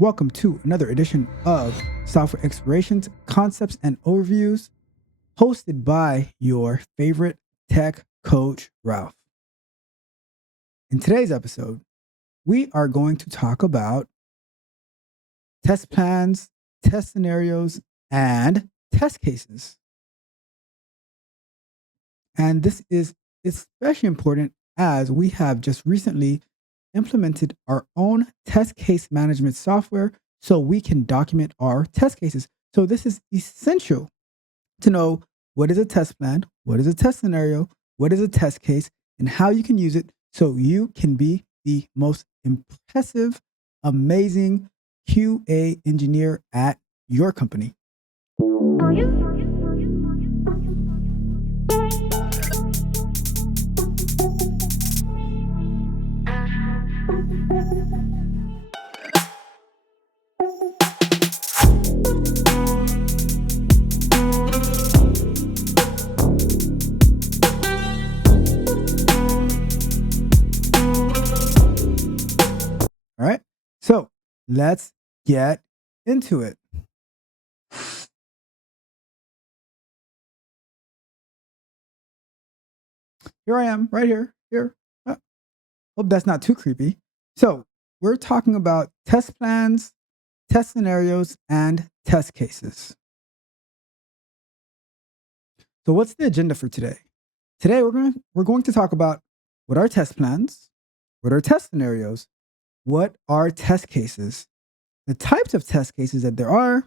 welcome to another edition of Software Explorations, Concepts, and Overviews, hosted by your favorite tech coach, Ralph. In today's episode, we are going to talk about test plans, test scenarios, and test cases. And this is especially important as we have just recently implemented our own test case management software so we can document our test cases. So this is essential to know what is a test plan, what is a test scenario, what is a test case, and how you can use it so you can be the most impressive, amazing QA engineer at your company. All right, so let's get into it. Here I am, right here. Hope that's not too creepy. So we're talking about test plans, test scenarios, and test cases. So what's the agenda for today? Today we're going to talk about what are test plans, what are test scenarios, what are test cases, the types of test cases that there are,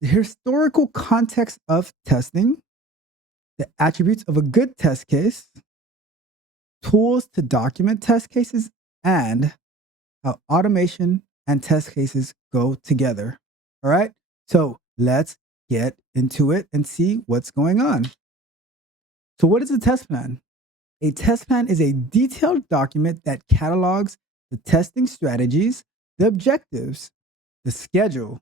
the historical context of testing, the attributes of a good test case, tools to document test cases, and how automation and test cases go together. All right, so let's get into it and see what's going on. So, what is a test plan? A test plan is a detailed document that catalogs the testing strategies, the objectives, the schedule,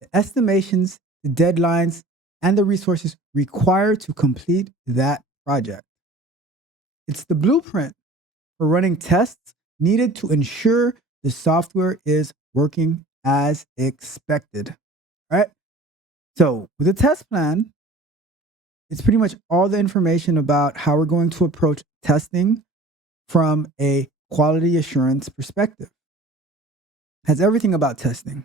the estimations, the deadlines, and the resources required to complete that project. It's the blueprint for running tests needed to ensure the software is working as expected. All right? So, with a test plan, it's pretty much all the information about how we're going to approach testing from a quality assurance perspective. Has everything about testing.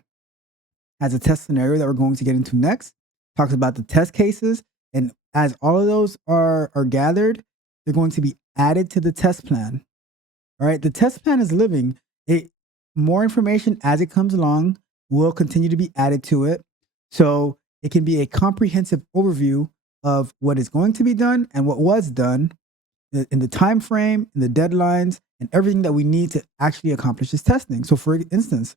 Has a test scenario that we're going to get into next. Talks about the test cases. And as all of those are gathered, they're going to be added to the test plan. All right. The test plan is living. More information as it comes along will continue to be added to it. So it can be a comprehensive overview of what is going to be done and what was done in the time frame, in the deadlines, and everything that we need to actually accomplish this testing. So for instance,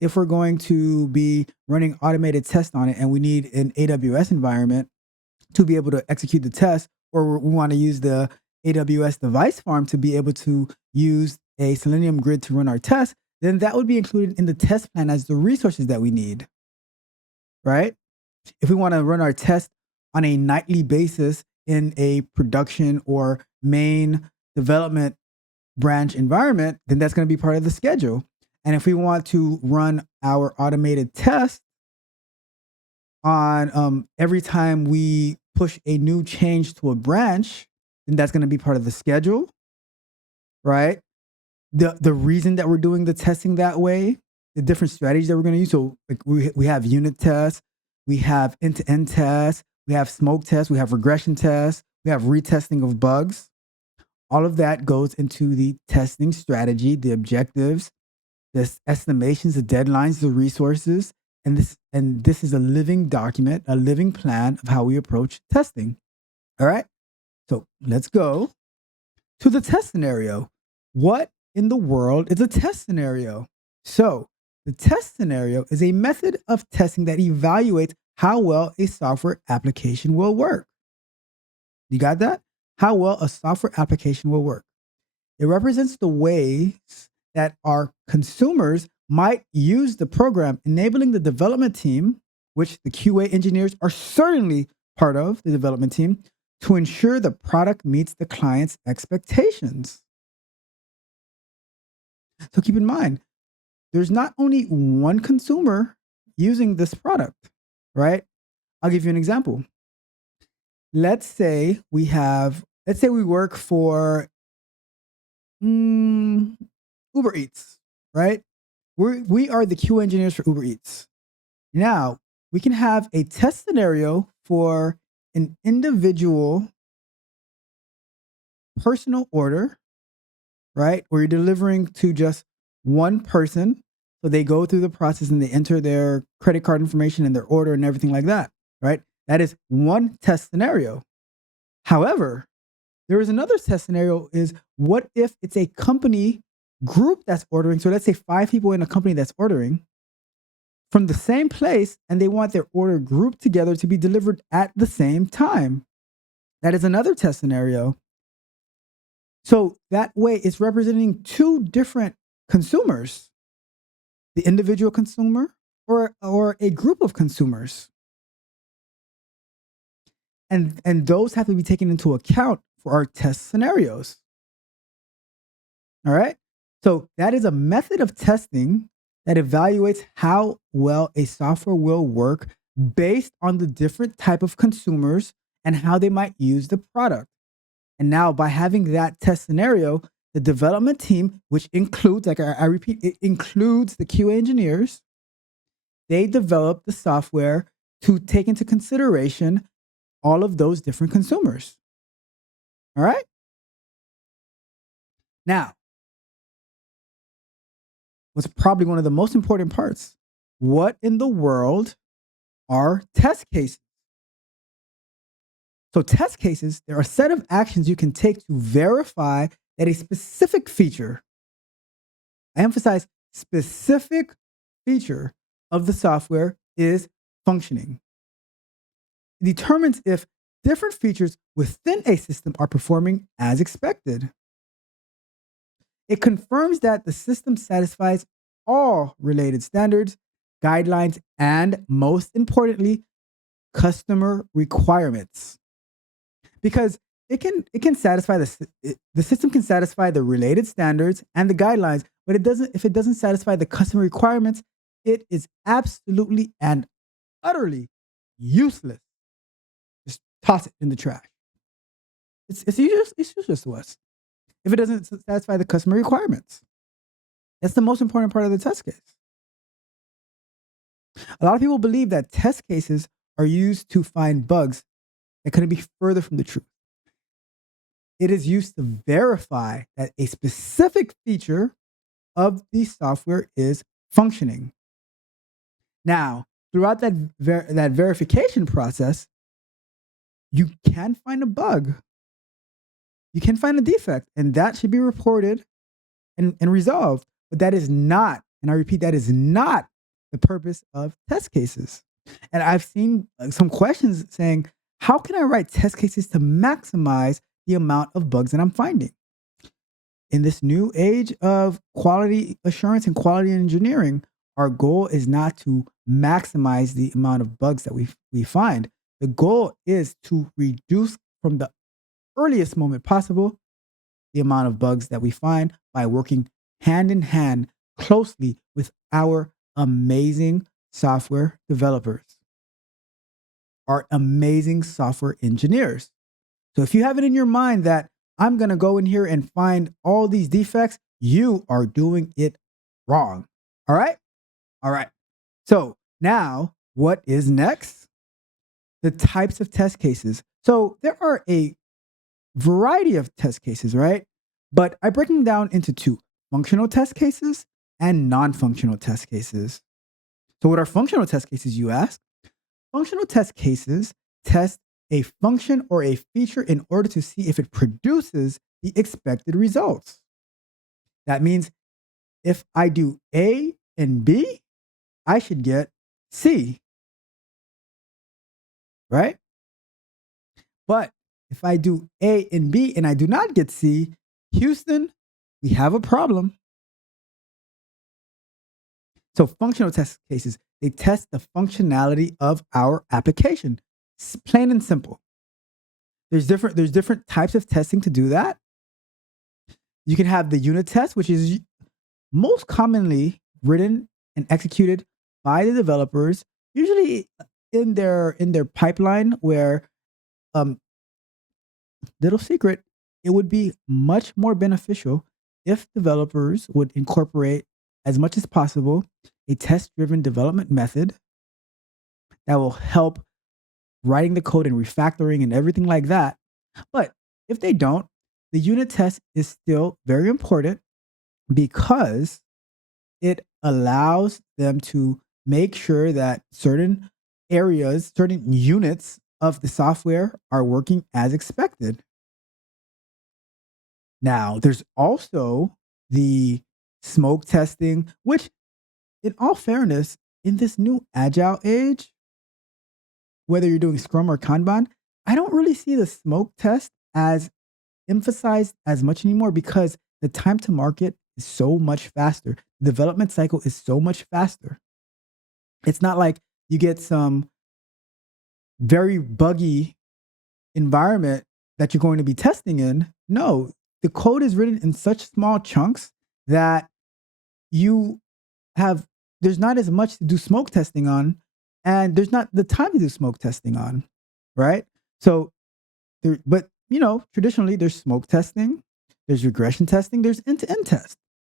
if we're going to be running automated tests on it and we need an AWS environment to be able to execute the test, or we want to use the AWS device farm to be able to use a Selenium grid to run our tests, then that would be included in the test plan as the resources that we need, right? If we want to run our test on a nightly basis in a production or main development branch environment, then that's going to be part of the schedule. And if we want to run our automated test on every time we push a new change to a branch, then that's going to be part of the schedule, right? The reason that we're doing the testing that way, the different strategies that we're going to use. So like we have unit tests, we have end-to-end tests, we have smoke tests, we have regression tests, we have retesting of bugs. All of that goes into the testing strategy, the objectives, the estimations, the deadlines, the resources. And this is a living document, a living plan of how we approach testing. All right. So let's go to the test scenario. What in the world is a test scenario? So the test scenario is a method of testing that evaluates how well a software application will work. You got that? How well a software application will work. It represents the ways that our consumers might use the program, enabling the development team, which the QA engineers are certainly part of the development team, to ensure the product meets the client's expectations. So keep in mind, there's not only one consumer using this product, right? I'll give you an example. Let's say we work for Uber Eats, right? We are the Q engineers for Uber Eats. Now, we can have a test scenario for an individual personal order, right? Where you're delivering to just one person. So they go through the process and they enter their credit card information and their order and everything like that, right? That is one test scenario. However, there is another test scenario is what if it's a company group that's ordering? So let's say 5 people in a company that's ordering from the same place and they want their order grouped together to be delivered at the same time. That is another test scenario. So that way it's representing 2 different consumers, the individual consumer or a group of consumers. And those have to be taken into account for our test scenarios. All right. So that is a method of testing that evaluates how well a software will work based on the different type of consumers and how they might use the product. And now by having that test scenario, the development team, which includes, like I repeat, it includes the QA engineers, they develop the software to take into consideration all of those different consumers. All right. Now, what's probably one of the most important parts? What in the world are test cases? So test cases, there are a set of actions you can take to verify that a specific feature, I emphasize specific feature of the software is functioning. It determines if different features within a system are performing as expected. It confirms that the system satisfies all related standards, guidelines, and most importantly, customer requirements. Because it can satisfy the system can satisfy the related standards and the guidelines, but if it doesn't satisfy the customer requirements, it is absolutely and utterly useless. Just toss it in the trash. It's useless to us if it doesn't satisfy the customer requirements. That's the most important part of the test case. A lot of people believe that test cases are used to find bugs that couldn't be further from the truth. It is used to verify that a specific feature of the software is functioning. Now, throughout that verification process, you can find a bug. You can find a defect, and that should be reported and resolved. But that is not, and I repeat, that is not the purpose of test cases. And I've seen some questions saying, how can I write test cases to maximize the amount of bugs that I'm finding? In this new age of quality assurance and quality engineering, our goal is not to maximize the amount of bugs that we find. The goal is to reduce from the earliest moment possible the amount of bugs that we find by working hand in hand closely with our amazing software developers, our amazing software engineers. So if you have it in your mind that I'm going to go in here and find all these defects, you are doing it wrong. All right? All right. So now what is next? The types of test cases. So there are a variety of test cases, right? But I break them down into 2, functional test cases and non-functional test cases. So what are functional test cases, you ask? Functional test cases test a function or a feature in order to see if it produces the expected results. That means if I do A and B, I should get C, right? But if I do A and B and I do not get C, Houston, we have a problem. So functional test cases, they test the functionality of our application. It's plain and simple. There's different types of testing to do that. You can have the unit test, which is most commonly written and executed by the developers, usually in their pipeline where um little secret, it would be much more beneficial if developers would incorporate as much as possible a test-driven development method that will help writing the code and refactoring and everything like that. But if they don't, the unit test is still very important because it allows them to make sure that certain areas, certain units of the software are working as expected. Now, there's also the smoke testing, which, in all fairness, in this new agile age, whether you're doing Scrum or Kanban, I don't really see the smoke test as emphasized as much anymore because the time to market is so much faster. The development cycle is so much faster. It's not like you get some very buggy environment that you're going to be testing in. No, the code is written in such small chunks that you have there's not as much to do smoke testing on, and there's not the time to do smoke testing on, right? So there, but traditionally there's smoke testing, there's regression testing, there's end-to-end test.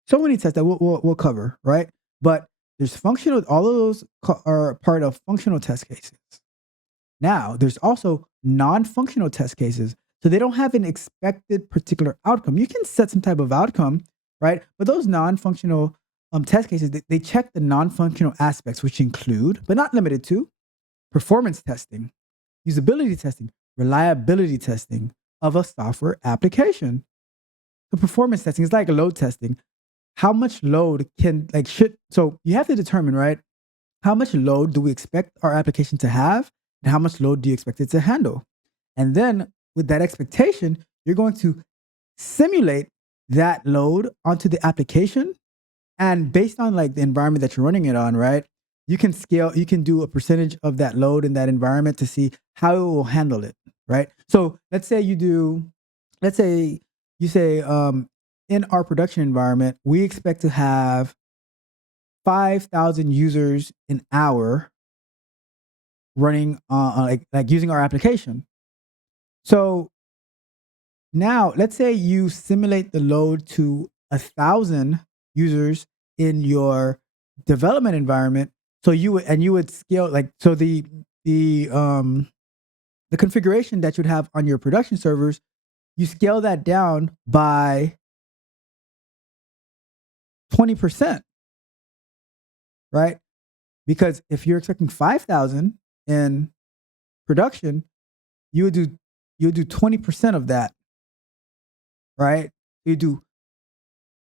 So many tests that we'll cover, right? But there's functional. All of those are part of functional test cases. Now, there's also non-functional test cases. So they don't have an expected particular outcome. You can set some type of outcome, right? But those non-functional test cases, they check the non-functional aspects, which include, but not limited to, performance testing, usability testing, reliability testing of a software application. The performance testing is like a load testing. How much load so you have to determine, right? How much load do we expect our application to have? And how much load do you expect it to handle? And then with that expectation, you're going to simulate that load onto the application. And based on like the environment that you're running it on, right? You can do a percentage of that load in that environment to see how it will handle it, right? So let's say you say, in our production environment, we expect to have 5,000 users an hour running like using our application. So now let's say you simulate the load to 1,000 users in your development environment. So you would scale the configuration that you'd have on your production servers, you scale that down by 20%, right? Because if you're expecting 5,000 in production, you would do 20% of that, right?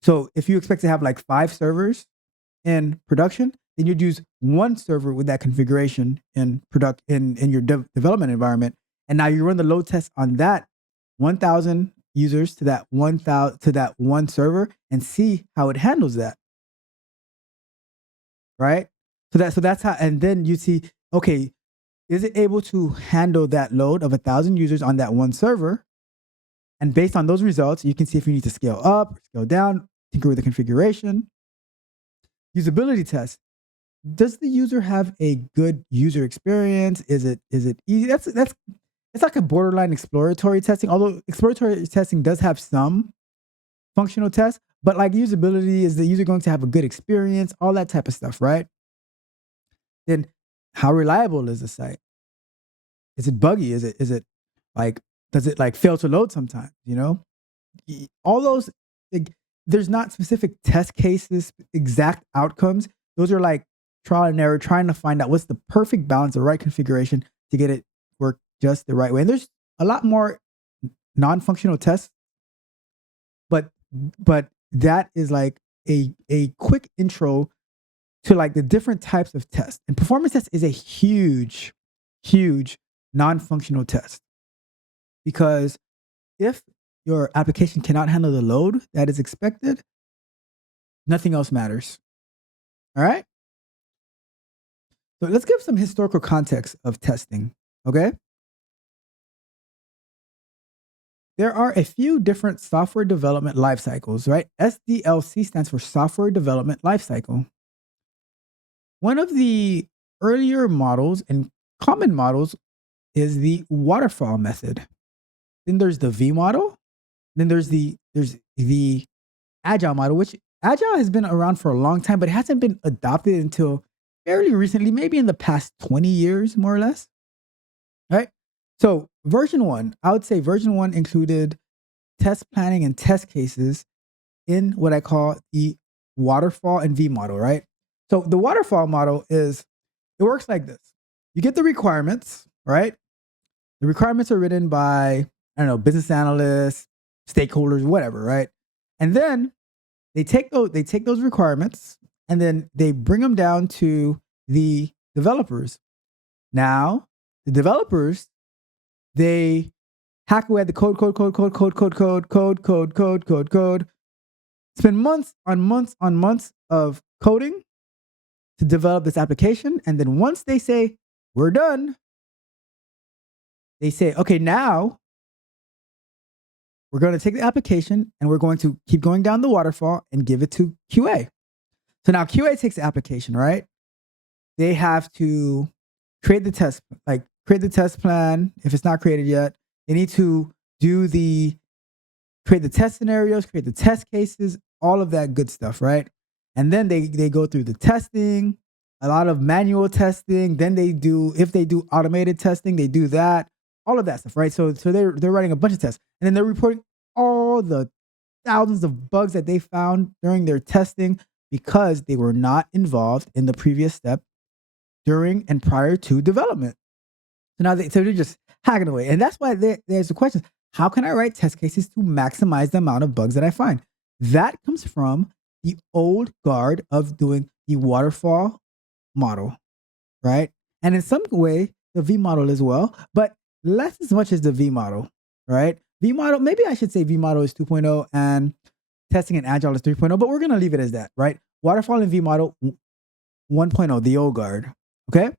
So if you expect to have like 5 servers in production, then you'd use 1 server with that configuration in your development environment, and now you run the load test on that 1,000 users to that 1 server and see how it handles that, right? So that's how, and then you see, okay, is it able to handle that load of 1,000 users on that 1 server? And based on those results, you can see if you need to scale up, scale down, tinker with the configuration. Usability test. Does the user have a good user experience? Is it easy? It's like a borderline exploratory testing, although exploratory testing does have some functional tests, but like usability, is the user going to have a good experience? All that type of stuff, right? Then how reliable is the site? Is it buggy? Is it like, does it like fail to load sometimes? All those, like, there's not specific test cases, exact outcomes. Those are like trial and error, trying to find out what's the perfect balance, the right configuration to get it work just the right way. And there's a lot more non-functional tests, but that is like a quick intro to like the different types of tests. And performance test is a huge non-functional test, because if your application cannot handle the load that is expected, nothing else matters. All right? So let's give some historical context of testing, okay? There are a few different software development life cycles, right? SDLC stands for Software Development Lifecycle. One of the earlier models and common models is the waterfall method. Then there's the V model. Then there's the agile model, which agile has been around for a long time, but it hasn't been adopted until fairly recently, maybe in the past 20 years, more or less. Right. So version one, I would say version one included test planning and test cases in what I call the waterfall and V model, right? So the waterfall model is it works like this. You get the requirements, right? The requirements are written by, I don't know, business analysts, stakeholders, whatever, right? And then they take those requirements and then they bring them down to the developers. Now, the developers, they hack away at the code, spend months on months on months of coding to develop this application. And then once they say, we're done, they say, okay, now we're going to take the application and we're going to keep going down the waterfall and give it to QA. So now QA takes the application, right? They have to create the test plan. If it's not created yet, they need to do the create the test scenarios, create the test cases, all of that good stuff, right? And then they go through the testing, a lot of manual testing. Then if they do automated testing, they do that, all of that stuff, right? So they're writing a bunch of tests, and then they're reporting all the thousands of bugs that they found during their testing because they were not involved in the previous step during and prior to development. So they're just hacking away. And that's why there's the question: how can I write test cases to maximize the amount of bugs that I find? That comes from the old guard of doing the waterfall model, right? And in some way, the V model as well, but less as much as the V model, right? V model, maybe I should say V model is 2.0 and testing and agile is 3.0, but we're going to leave it as that, right? Waterfall and V model 1.0, the old guard, okay?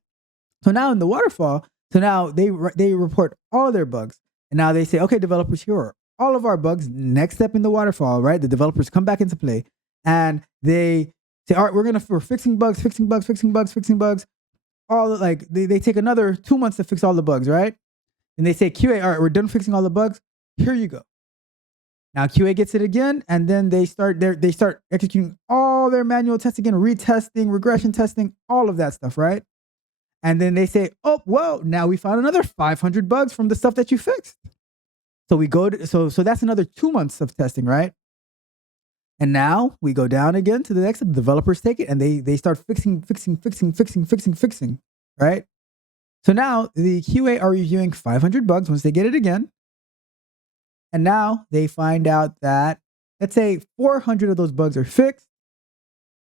So now in the waterfall, so now they report all of their bugs. And now they say, okay, developers, here are all of our bugs. Next step in the waterfall, right? The developers come back into play and they say, all right, we're fixing bugs, fixing bugs, fixing bugs, fixing bugs. They take another 2 months to fix all the bugs, right? And they say, QA, all right, we're done fixing all the bugs. Here you go. Now QA gets it again, and then they start executing all their manual tests again, retesting, regression testing, all of that stuff, right? And then they say, oh, well, now we found another 500 bugs from the stuff that you fixed. So we go to, so that's another 2 months of testing, right? And now we go down again to the next, the developers take it and they start fixing, right? So now the QA are reviewing 500 bugs once they get it again. And now they find out that, let's say 400 of those bugs are fixed.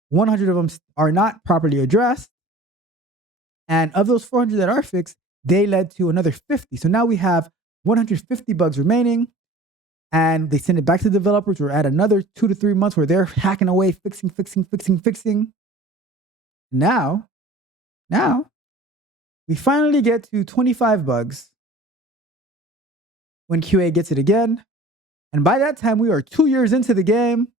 100 of them are not properly addressed. And of those 400 that are fixed, they led to another 50. So now we have 150 bugs remaining. And they send it back to the developers. We're at another 2 to 3 months where they're hacking away, fixing. Now, we finally get to 25 bugs when QA gets it again. And by that time, we are 2 years into the game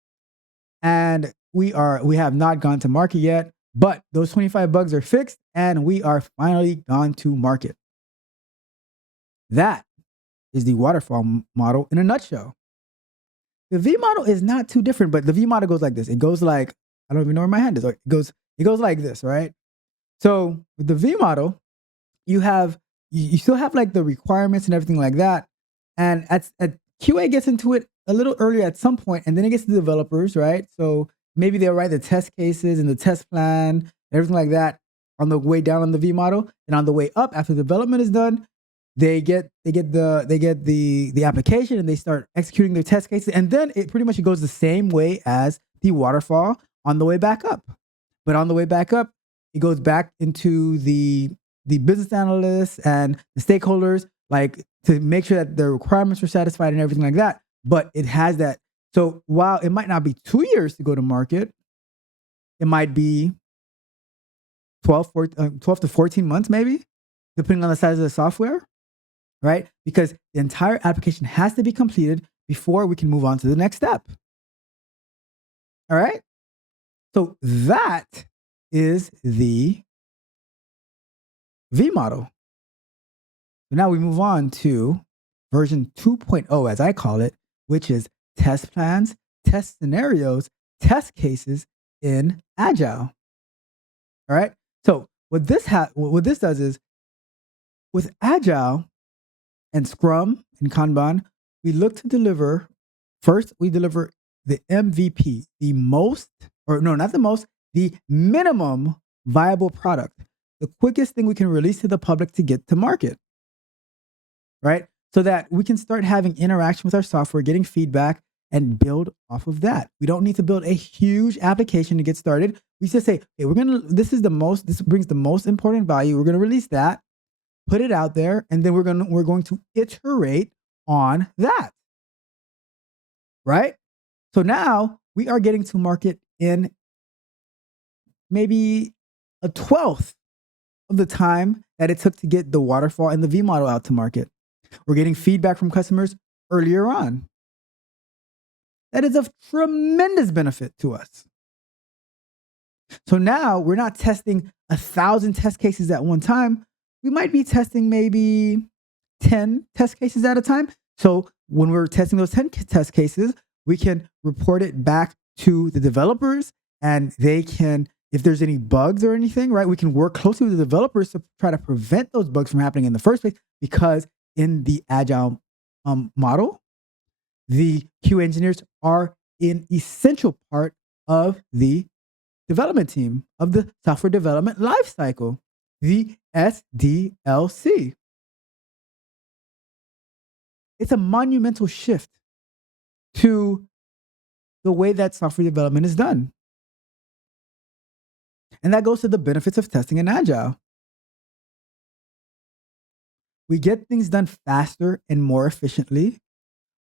and we have not gone to market yet, but those 25 bugs are fixed and we are finally gone to market. That is the waterfall model in a nutshell. The V model is not too different, but the V model goes like this. It goes like, I don't even know where my hand is. It goes like this, right? So with the V model, you still have like the requirements and everything like that. And at QA gets into it a little earlier at some point, and then it gets to the developers, right? So maybe they'll write the test cases and the test plan and everything like that on the way down on the V model. And on the way up, after development is done, they get the application and they start executing their test cases. And then it pretty much goes the same way as the waterfall on the way back up. But on the way back up, it goes back into the business analysts and the stakeholders, like to make sure that their requirements are satisfied and everything like that. But it has that. So while it might not be 2 years to go to market, it might be 12 to 14 months, maybe, depending on the size of the software, right? Because the entire application has to be completed before we can move on to the next step. All right? So that is the V model. Now we move on to version 2.0, as I call it, which is test plans, test scenarios, test cases in Agile. All right. So what this does is with Agile and Scrum and Kanban, we look to deliver first. We deliver the MVP, the most, or no, not the most, the minimum viable product, the quickest thing we can release to the public to get to market. Right? So that we can start having interaction with our software, getting feedback, and build off of that. We don't need to build a huge application to get started. We just say, hey, this brings the most important value. We're gonna release that, put it out there, and then we're going to iterate on that. Right? So now we are getting to market in maybe a 12th of the time that it took to get the waterfall and the V model out to market. We're getting feedback from customers earlier on. That is of tremendous benefit to us. So now we're not testing 1,000 test cases at one time. We might be testing maybe 10 test cases at a time. So when we're testing those 10 test cases, we can report it back to the developers, and they can, if there's any bugs or anything, right, we can work closely with the developers to try to prevent those bugs from happening in the first place, because in the Agile model, the QA engineers are an essential part of the development team, of the software development lifecycle, the SDLC. It's a monumental shift to the way that software development is done. And that goes to the benefits of testing in Agile. We get things done faster and more efficiently.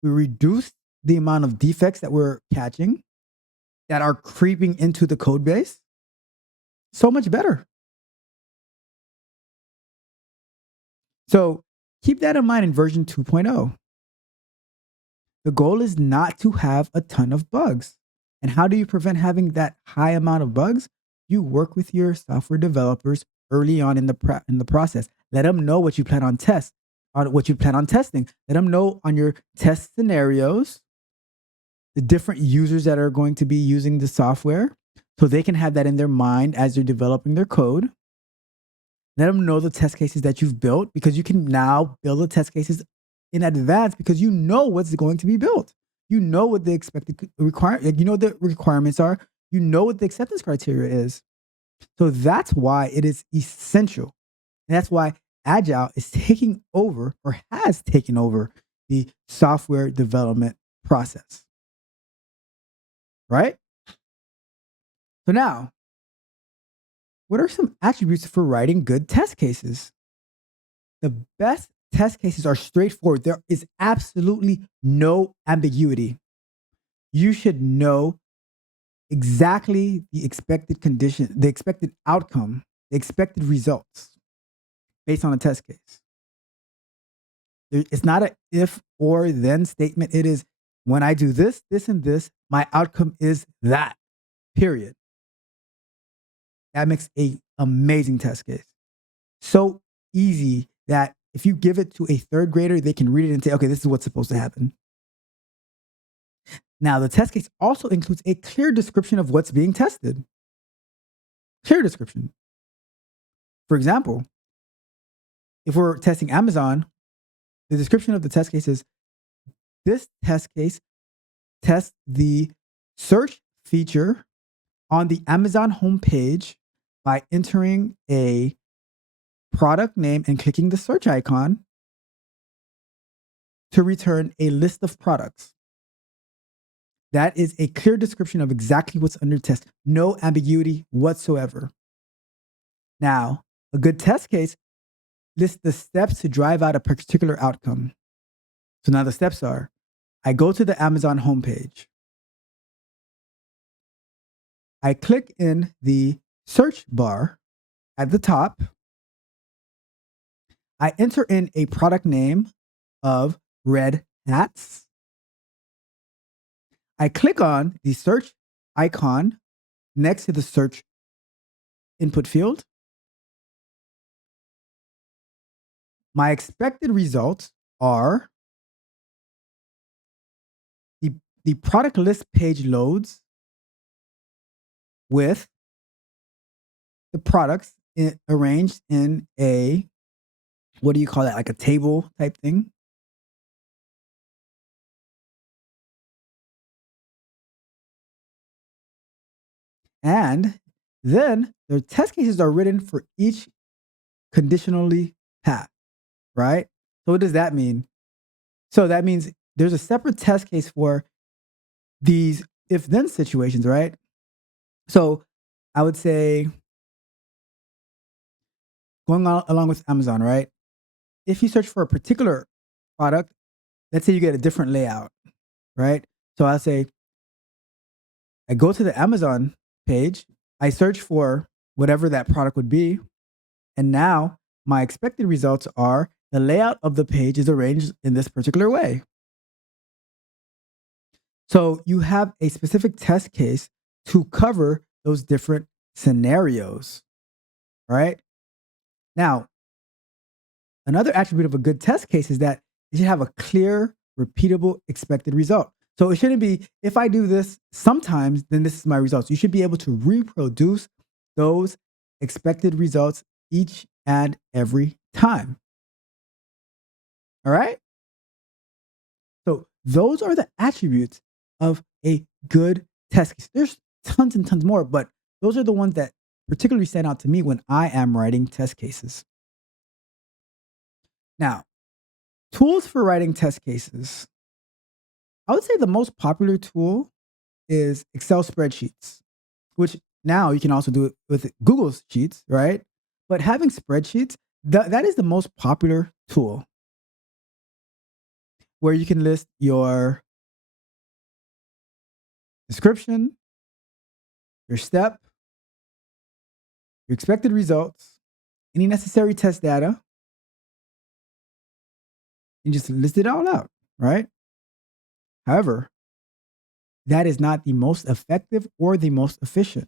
We reduce the amount of defects that we're catching that are creeping into the code base. So much better. So keep that in mind in version 2.0. The goal is not to have a ton of bugs. And how do you prevent having that high amount of bugs? You work with your software developers early on in the process. Let them know what you plan on testing. Let them know on your test scenarios the different users that are going to be using the software, so they can have that in their mind as they're developing their code. Let them know the test cases that you've built, because you can now build the test cases in advance because you know what's going to be built. You know what the expected the requirements are. You know what the acceptance criteria is. So that's why it is essential. And that's why Agile is taking over, or has taken over, the software development process. Right? So now, what are some attributes for writing good test cases? The best test cases are straightforward. There is absolutely no ambiguity. You should know exactly the expected condition, the expected outcome, the expected results based on a test case. It's not an if or then statement. It is, when I do this, this, and this, my outcome is that, period. That makes an amazing test case. So easy that if you give it to a third grader, they can read it and say, okay, this is what's supposed to happen. Now, the test case also includes a clear description of what's being tested. Clear description. For example, if we're testing Amazon, the description of the test case is, this test case tests the search feature on the Amazon homepage by entering a product name and clicking the search icon to return a list of products. That is a clear description of exactly what's under test. No ambiguity whatsoever. Now, a good test case lists the steps to drive out a particular outcome. So now the steps are, I go to the Amazon homepage. I click in the search bar at the top. I enter in a product name of red hats. I click on the search icon next to the search input field. My expected results are the, the product list page loads with the products arranged in a, what do you call that? Like a table type thing. And then the test cases are written for each conditionally path, right? So what does that mean? So that means there's a separate test case for these if then situations, right? So I would say going on along with Amazon, right? If you search for a particular product, let's say you get a different layout, right? So I'll say I go to the Amazon page, I search for whatever that product would be, and now my expected results are the layout of the page is arranged in this particular way. So you have a specific test case to cover those different scenarios, right? Now, another attribute of a good test case is that it should have a clear, repeatable expected result. So it shouldn't be, if I do this sometimes, then this is my results. You should be able to reproduce those expected results each and every time. All right? So those are the attributes of a good test case. There's tons and tons more, but those are the ones that particularly stand out to me when I am writing test cases. Now, tools for writing test cases. I would say the most popular tool is Excel spreadsheets, which now you can also do it with Google Sheets, right? But having spreadsheets, that is the most popular tool where you can list your description, your step, your expected results, any necessary test data, and just list it all out, right? However, that is not the most effective or the most efficient.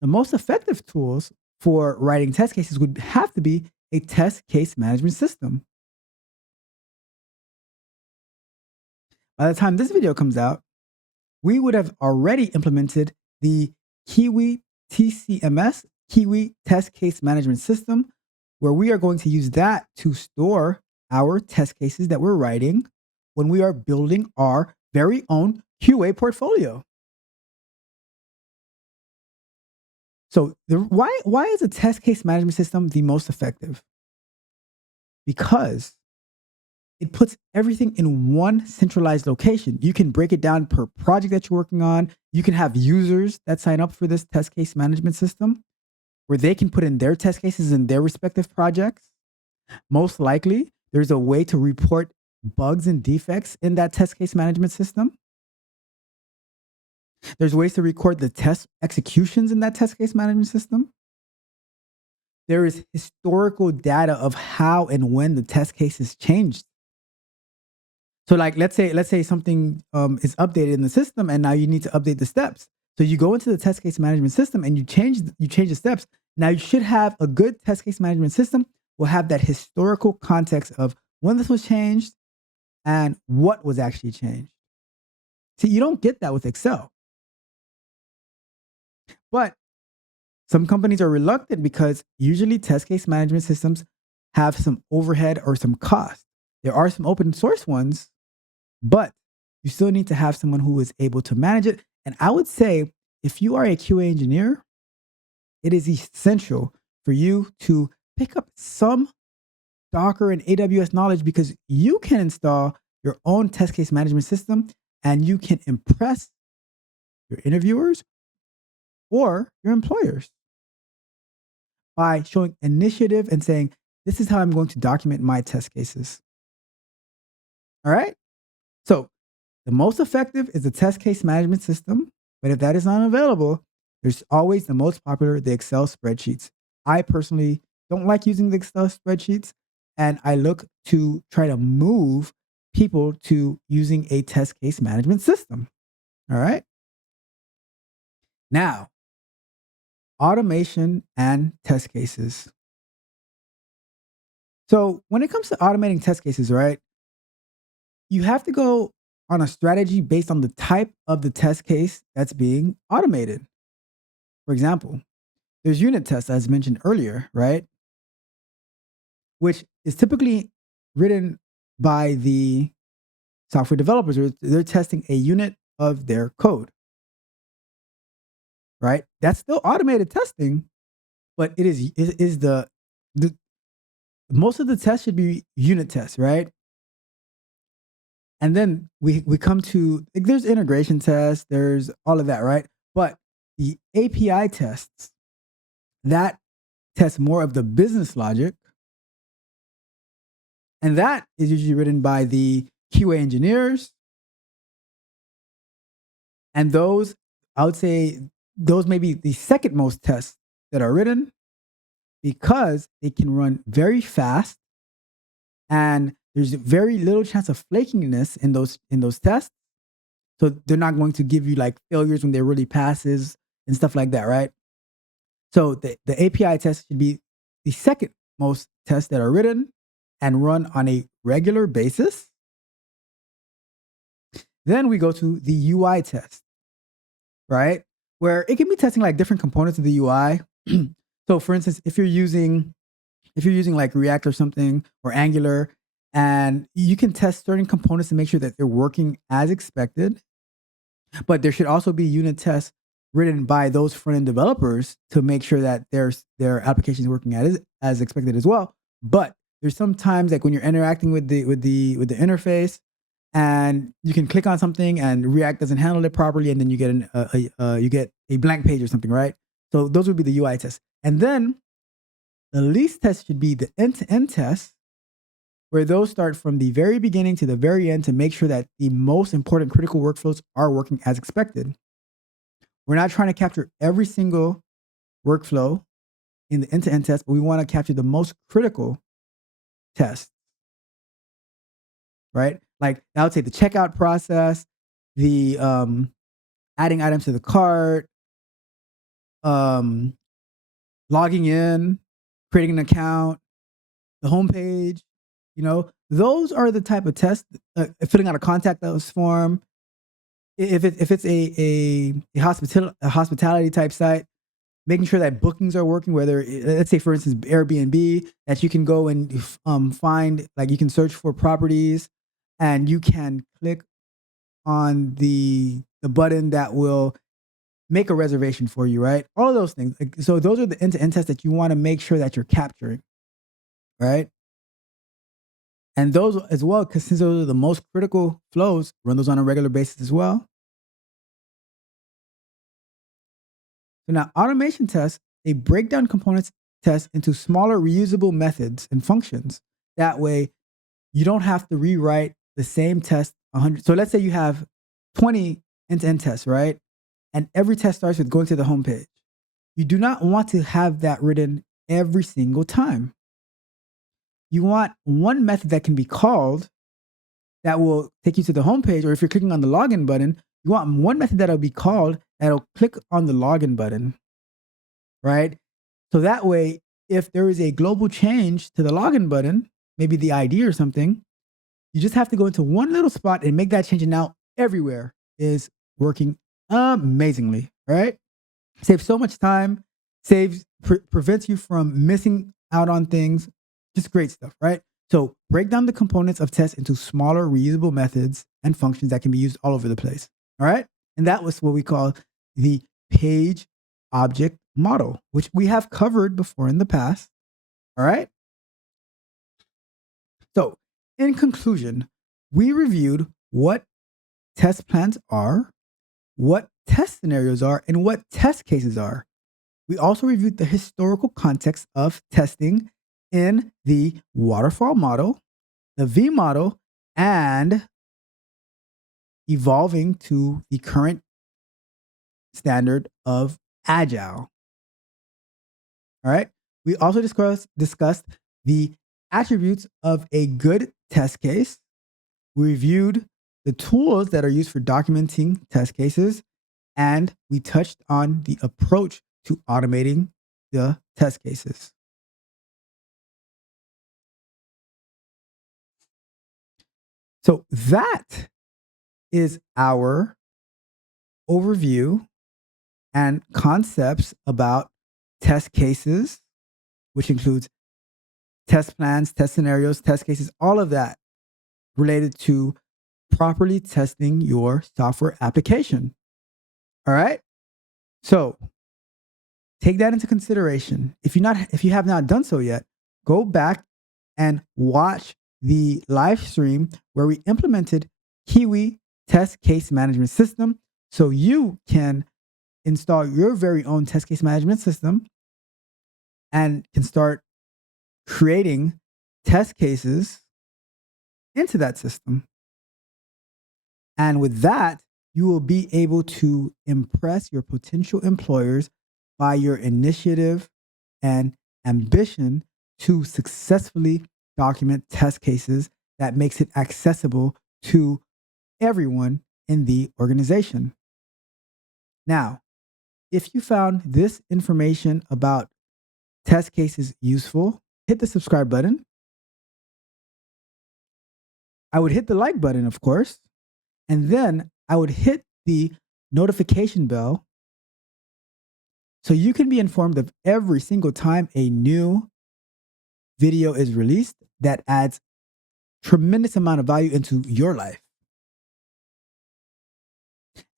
The most effective tools for writing test cases would have to be a test case management system. By the time this video comes out, we would have already implemented the Kiwi TCMS, Kiwi Test Case Management System, where we are going to use that to store our test cases that we're writing when we are building our very own QA portfolio. So why is a test case management system the most effective? Because it puts everything in one centralized location. You can break it down per project that you're working on. You can have users that sign up for this test case management system where they can put in their test cases in their respective projects. Most likely, there's a way to report bugs and defects in that test case management system. There's ways to record the test executions in that test case management system. There is historical data of how and when the test cases changed. So like let's say something is updated in the system and now you need to update the steps. So you go into the test case management system and you change the steps. Now you should have a good test case management system will have that historical context of when this was changed and what was actually changed. See, you don't get that with Excel. But some companies are reluctant because usually test case management systems have some overhead or some cost. There are some open source ones, but you still need to have someone who is able to manage it. And I would say if you are a QA engineer, it is essential for you to pick up some Docker and AWS knowledge because you can install your own test case management system and you can impress your interviewers or your employers by showing initiative and saying, this is how I'm going to document my test cases. All right. So the most effective is the test case management system. But if that is not available, there's always the most popular, the Excel spreadsheets. I personally don't like using the Excel spreadsheets, and I look to try to move people to using a test case management system. All right. Now, automation and test cases. So when it comes to automating test cases, right, you have to go on a strategy based on the type of the test case that's being automated. For example, there's unit tests, as mentioned earlier, right, which is typically written by the software developers. They're testing a unit of their code, right? That's still automated testing, but it is the most of the tests should be unit tests, right? And then we come to, like, there's integration tests, there's all of that, right? But the API tests, that test more of the business logic, and that is usually written by the QA engineers. And those, I would say, those may be the second most tests that are written because they can run very fast and there's very little chance of flakiness in those tests. So they're not going to give you like failures when they really passes and stuff like that, right? So the API test should be the second most tests that are written and run on a regular basis. Then we go to the UI test, right? Where it can be testing like different components of the UI. So for instance, if you're using like React or something or Angular, and you can test certain components to make sure that they're working as expected. But there should also be unit tests written by those front end developers to make sure that their application is working as expected as well. But there's sometimes like when you're interacting with the interface, and you can click on something and React doesn't handle it properly, and then you get you get a blank page or something, right? So those would be the UI tests, and then the least test should be the end-to-end tests, where those start from the very beginning to the very end to make sure that the most important critical workflows are working as expected. We're not trying to capture every single workflow in the end-to-end test, but we want to capture the most critical tests, right? Like I would say the checkout process, the adding items to the cart, um, logging in, creating an account, the homepage. Those are the type of tests. Filling out a contact us form. If it's a hospitality type site, making sure that bookings are working. Whether let's say for instance Airbnb, that you can go and find, like, you can search for properties, and you can click on the button that will make a reservation for you, right? All of those things. Like, so those are the end-to-end tests that you want to make sure that you're capturing, right? And those as well, because since those are the most critical flows, run those on a regular basis as well. So now automation tests, they break down components tests into smaller reusable methods and functions. That way you don't have to rewrite the same test 100. So let's say you have 20 end-to-end tests, right? And every test starts with going to the homepage. You do not want to have that written every single time. You want one method that can be called that will take you to the homepage, or if you're clicking on the login button, you want one method that'll be called that'll click on the login button, right? So that way, if there is a global change to the login button, maybe the ID or something, you just have to go into one little spot and make that change, and now everywhere is working amazingly, right? Saves so much time, prevents you from missing out on things. Just great stuff, right? So break down the components of tests into smaller reusable methods and functions that can be used all over the place. All right. And that was what we call the page object model, which we have covered before in the past. All right. So in conclusion, we reviewed what test plans are, what test scenarios are, and what test cases are. We also reviewed the historical context of testing in the waterfall model, the V model, and evolving to the current standard of Agile. All right. We also discussed the attributes of a good test case. We reviewed the tools that are used for documenting test cases, and we touched on the approach to automating the test cases. So that is our overview and concepts about test cases, which includes test plans, test scenarios, test cases, all of that related to properly testing your software application. All right? So take that into consideration. If you have not done so yet, go back and watch the live stream where we implemented Kiwi Test Case Management System so you can install your very own test case management system and can start creating test cases into that system. And with that, you will be able to impress your potential employers by your initiative and ambition to successfully document test cases that makes it accessible to everyone in the organization. Now, if you found this information about test cases useful, hit the subscribe button. I would hit the like button, of course, and then I would hit the notification bell so you can be informed of every single time a new video is released that adds tremendous amount of value into your life.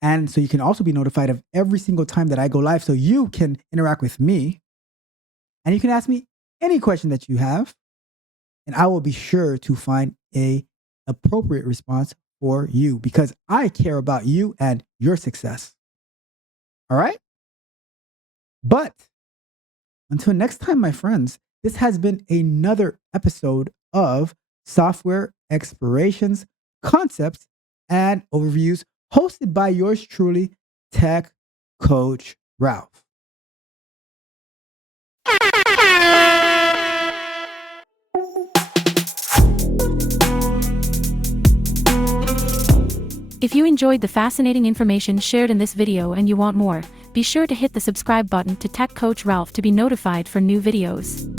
And so you can also be notified of every single time that I go live so you can interact with me and you can ask me any question that you have and I will be sure to find a appropriate response for you because I care about you and your success. All right? But until next time, my friends, this has been another episode of Software Explorations, Concepts, and Overviews, hosted by yours truly, Tech Coach Ralph. If you enjoyed the fascinating information shared in this video and you want more, be sure to hit the subscribe button to Tech Coach Ralph to be notified for new videos.